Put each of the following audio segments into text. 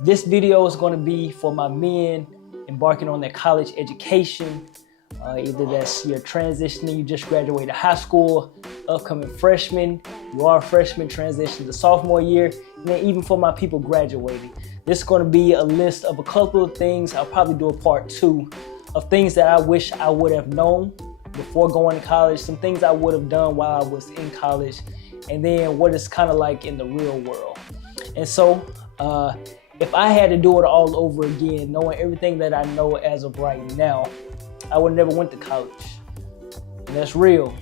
This video is going to be for my men embarking on their college education. Either that's you're transitioning, you just graduated high school, upcoming freshman, you are a freshman, transition to sophomore year, and then even for my people graduating. This is going to be a list of a couple of things. I'll probably do a part 2 of things that I wish I would have known before going to college, some things I would have done while I was in college, and then what it's kind of like in the real world. And so, if I had to do it all over again, knowing everything that I know as of right now, I would never went to college. And that's real.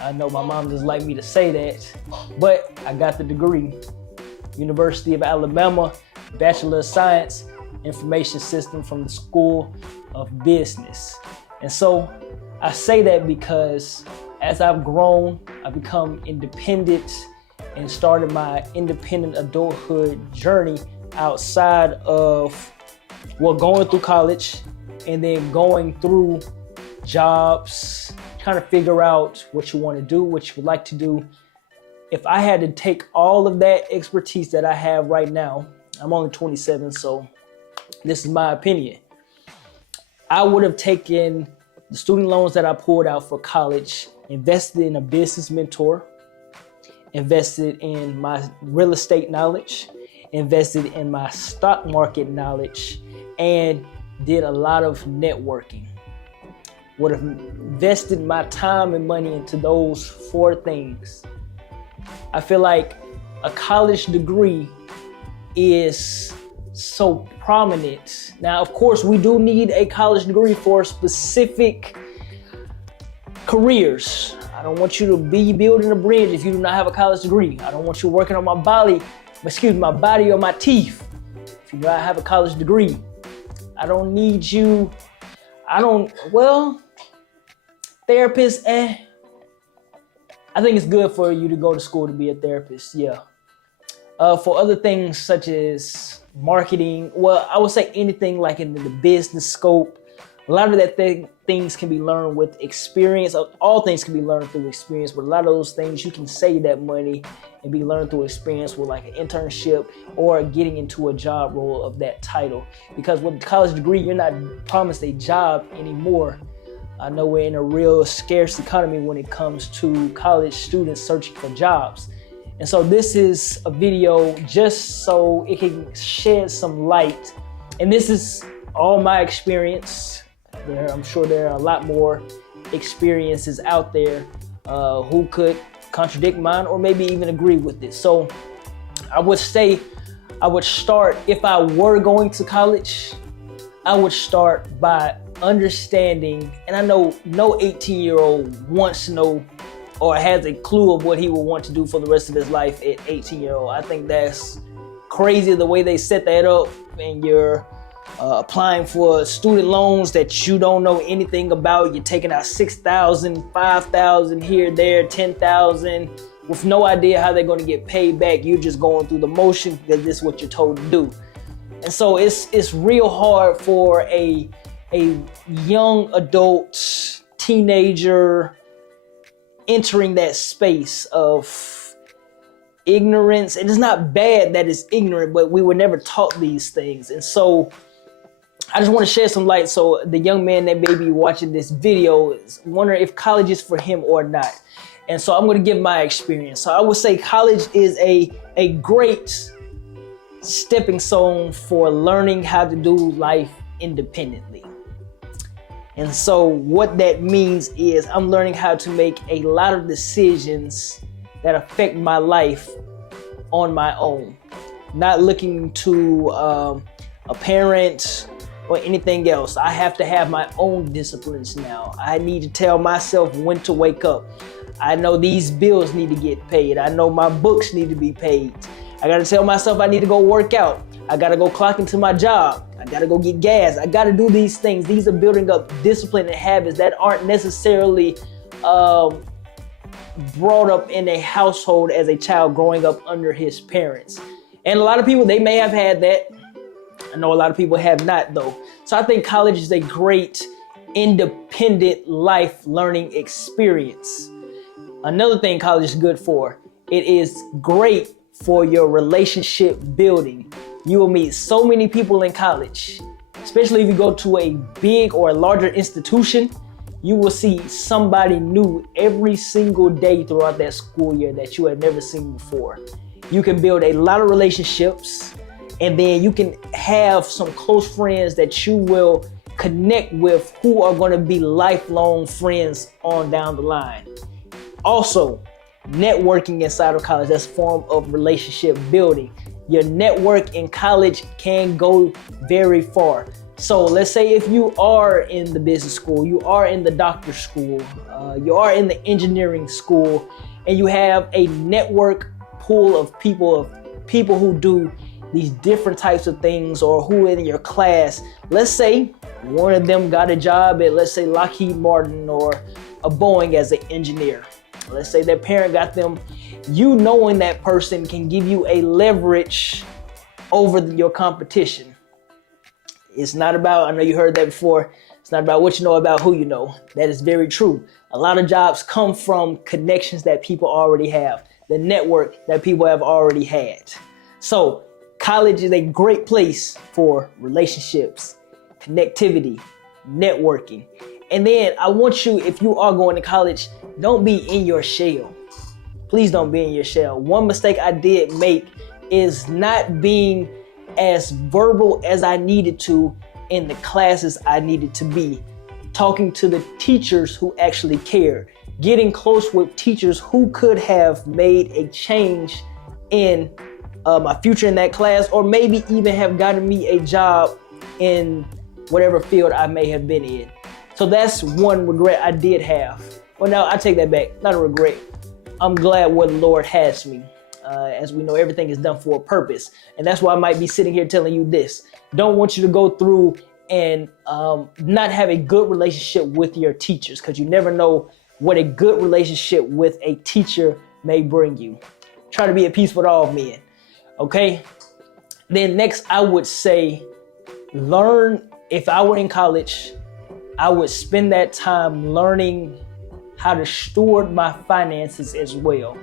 I know my mom doesn't like me to say that, but I got the degree. University of Alabama, Bachelor of Science, Information System from the School of Business. And so I say that because as I've grown, I've become independent and started my independent adulthood journey outside of, going through college and then going through jobs, trying to figure out what you want to do, what you would like to do. If I had to take all of that expertise that I have right now, I'm only 27, so this is my opinion. I would have taken the student loans that I pulled out for college, invested in a business mentor, invested in my real estate knowledge, invested in my stock market knowledge, and did a lot of networking. Would have invested my time and money into those 4 things. I feel like a college degree is so prominent. Now, of course, we do need a college degree for specific careers. I don't want you to be building a bridge if you do not have a college degree. I don't want you working on my body or my teeth if you do not have a college degree. I don't need you. Therapist, I think it's good for you to go to school to be a therapist, yeah. For other things such as marketing, I would say anything like in the business scope, a lot of that things can be learned with experience. All things can be learned through experience, but a lot of those things you can save that money and be learned through experience with like an internship or getting into a job role of that title. Because with a college degree, you're not promised a job anymore. I know we're in a real scarce economy when it comes to college students searching for jobs. And so this is a video just so it can shed some light. And this is all my experience. I'm sure there are a lot more experiences out there who could contradict mine or maybe even agree with this. So I would say I would start, if I were going to college, I would start by understanding, and I know no 18-year-old wants to know or has a clue of what he will want to do for the rest of his life at 18-year-old. I think that's crazy the way they set that up, and you're applying for student loans that you don't know anything about. You're taking out $6,000, $5,000 here, there, $10,000 with no idea how they're going to get paid back. You're just going through the motion because this is what you're told to do. And so it's real hard for a young adult, teenager entering that space of ignorance. And it's not bad that it's ignorant, but we were never taught these things. And so I just want to shed some light so the young man that may be watching this video is wondering if college is for him or not. And so I'm going to give my experience. So I would say college is a great stepping stone for learning how to do life independently. And so what that means is I'm learning how to make a lot of decisions that affect my life on my own. Not looking to a parent or anything else. I have to have my own disciplines now. I need to tell myself when to wake up. I know these bills need to get paid. I know my books need to be paid. I gotta tell myself I need to go work out. I gotta go clock into my job. I gotta go get gas. I gotta do these things. These are building up discipline and habits that aren't necessarily brought up in a household as a child growing up under his parents. And a lot of people, they may have had that. I know a lot of people have not though. So I think college is a great independent life learning experience. Another thing college is good for, it is great for your relationship building. You will meet so many people in college, especially if you go to a big or a larger institution. You will see somebody new every single day throughout that school year that you had never seen before. You can build a lot of relationships, and then you can have some close friends that you will connect with who are going to be lifelong friends on down the line. Also, networking inside of college, that's a form of relationship building. Your network in college can go very far. So let's say if you are in the business school, you are in the doctor school, you are in the engineering school, and you have a network pool of people who do these different types of things, or who in your class. Let's say one of them got a job at, let's say, Lockheed Martin or a Boeing as an engineer. Let's say their parent got them. You knowing that person can give you a leverage over your competition. It's not about, I know you heard that before, it's not about what you know, about who you know. That is very true. A lot of jobs come from connections that people already have, the network that people have already had. So college is a great place for relationships, connectivity, networking. And then I want you, if you are going to college, don't be in your shell. Please don't be in your shell. One mistake I did make is not being as verbal as I needed to in the classes I needed to be. Talking to the teachers who actually cared. Getting close with teachers who could have made a change in my future in that class, or maybe even have gotten me a job in whatever field I may have been in. So that's one regret I did have. Well, now I take that back, not a regret. I'm glad where the Lord has me. As we know, everything is done for a purpose. And that's why I might be sitting here telling you this. Don't want you to go through and not have a good relationship with your teachers, because you never know what a good relationship with a teacher may bring you. Try to be at peace with all men. Okay? Then next, I would say learn. If I were in college, I would spend that time learning how to steward my finances as well.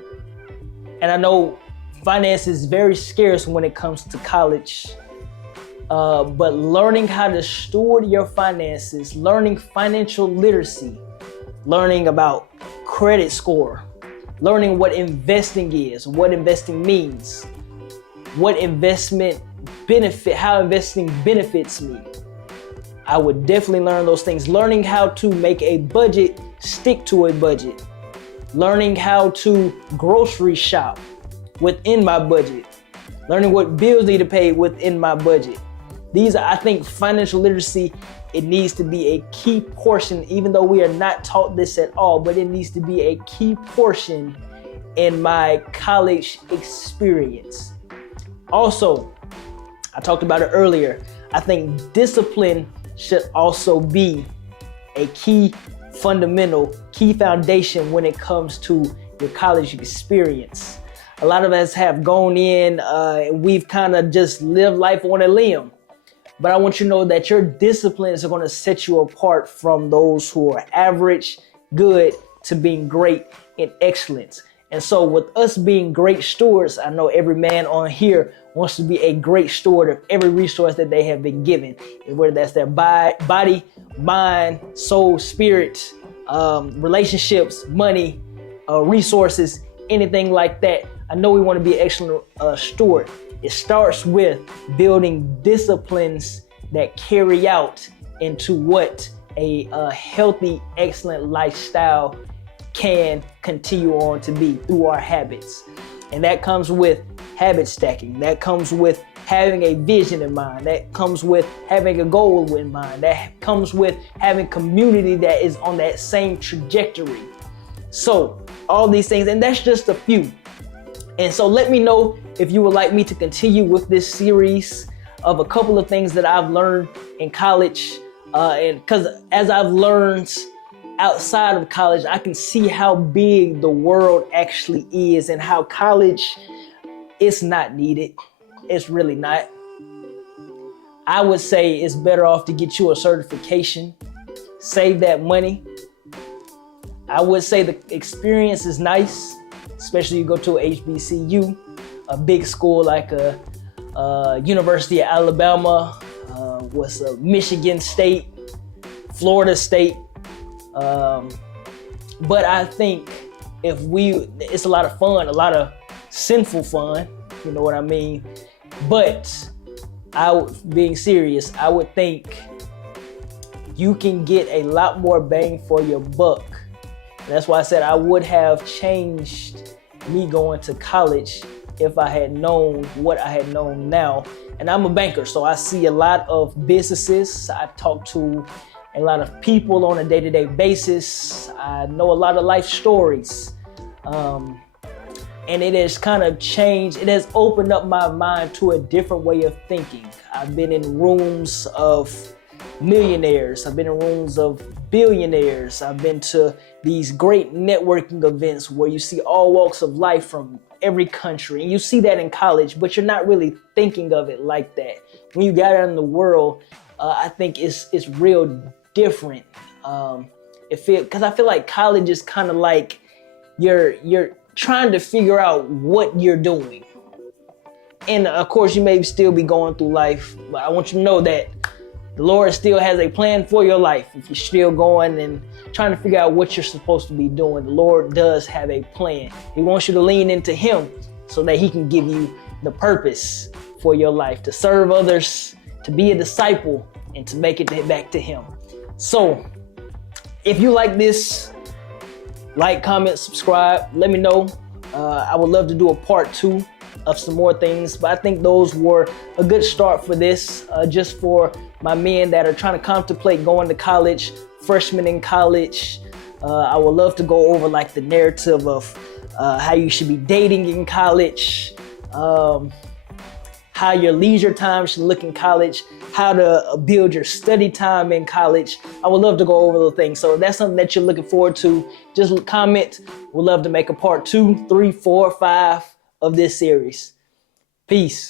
And I know finance is very scarce when it comes to college, but learning how to steward your finances, learning financial literacy, learning about credit score, learning what investing is, what investing means, what investment benefit, how investing benefits me. I would definitely learn those things. Learning how to make a budget, stick to a budget. Learning how to grocery shop within my budget. Learning what bills need to pay within my budget. These are, I think, financial literacy, it needs to be a key portion, even though we are not taught this at all, but it needs to be a key portion in my college experience. Also, I talked about it earlier, I think discipline should also be a key fundamental, key foundation when it comes to your college experience. A lot of us have gone in and we've kind of just lived life on a limb. But I want you to know that your disciplines are going to set you apart from those who are average, good, to being great and excellence. And so with us being great stewards, I know every man on here wants to be a great steward of every resource that they have been given, and whether that's their body, mind, soul, spirit, relationships, money, resources, anything like that. I know we want to be an excellent steward. It starts with building disciplines that carry out into what a healthy, excellent lifestyle can continue on to be through our habits. And that comes with habit stacking. That comes with having a vision in mind. That comes with having a goal in mind. That comes with having community that is on that same trajectory. So all these things, and that's just a few. And so let me know if you would like me to continue with this series of a couple of things that I've learned in college. And because as I've learned outside of college, I can see how big the world actually is and how college is not needed. It's really not. I would say it's better off to get you a certification, save that money. I would say the experience is nice, especially you go to a HBCU, a big school like a University of Alabama, Michigan State, Florida State. But I think it's a lot of fun, a lot of sinful fun, you know what I mean? But being serious, I would think you can get a lot more bang for your buck. And that's why I said I would have changed me going to college if I had known what I had known now. And I'm a banker, so I see a lot of businesses. I talk to a lot of people on a day-to-day basis. I know a lot of life stories. And it has kind of changed. It has opened up my mind to a different way of thinking. I've been in rooms of millionaires. I've been in rooms of billionaires. I've been to these great networking events where you see all walks of life from every country. And you see that in college, but you're not really thinking of it like that. When you got out in the world, I think it's real different. Because I feel like college is kind of like you're trying to figure out what you're doing. And of course, you may still be going through life, but I want you to know that the Lord still has a plan for your life. If you're still going and trying to figure out what you're supposed to be doing, the Lord does have a plan. He wants you to lean into Him so that He can give you the purpose for your life, to serve others, to be a disciple, and to make it back to Him. So, if you like this, like, comment, subscribe, let me know. I would love to do a part 2 of some more things, but I think those were a good start for this, just for my men that are trying to contemplate going to college, freshmen in college. I would love to go over like the narrative of how you should be dating in college, how your leisure time should look in college, how to build your study time in college. I would love to go over those things. So if that's something that you're looking forward to, just comment. We'd love to make a part 2, 3, 4, 5 of this series. Peace.